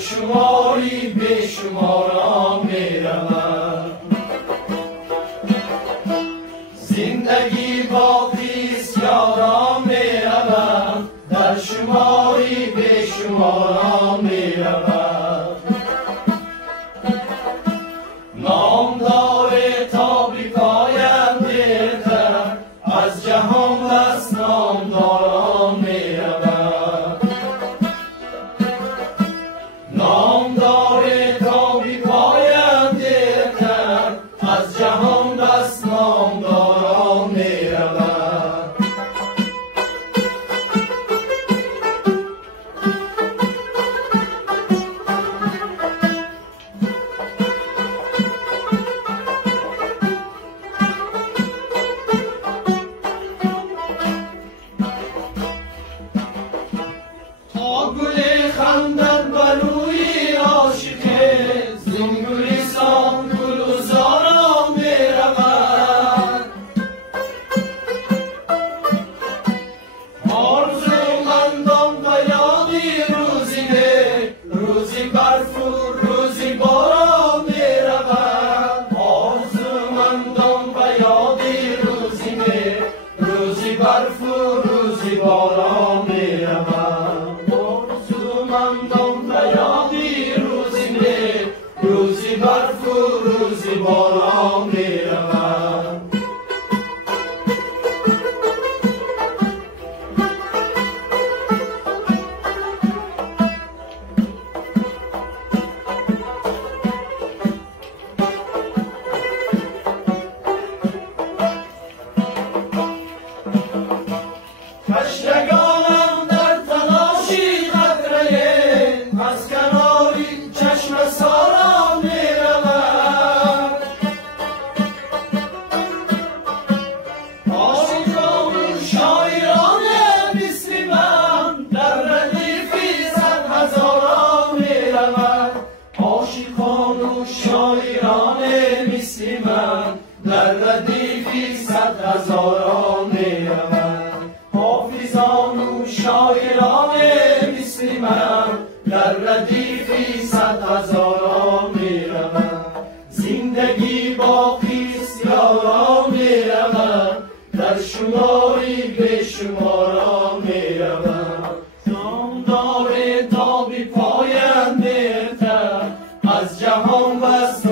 شماری به شمارا می رود. زندگی باقیست یارا می رود، در شماری به شمارا می رود. نام داره تا بی پاینده تر، از جهان بس نامدارا می رود. نام داره تا بی پاینده تر، از جهان بس نامدارا می رود. تا گل خندد بر روی عاشقه، زین گلستان گلزارا می رود. آرزومندان به یادی روزی نه، روزی برف و روزی باران می رود. آرزومندان به یادی روزی نه، روزی برف و روزی باران می رود. آرزومندان به یادی روزی نه، روزی برف و روزی باران می رود. کشتگانم در تلاشی قطره، از کناری چشم سارا می رود. عاشقان و شاعران مثل من، در ردیفی صد هزارا می رود. عاشقان و شاعران مثل من، در ردیفی صد هزارا می رود. حافظان و شاعران مثل من، در ردیفی صد هزارا می رود. زندگی باقیست یارا می رود، در شماری به شمارا می رود. نام داره تا بی پاینده تر، از جهان بس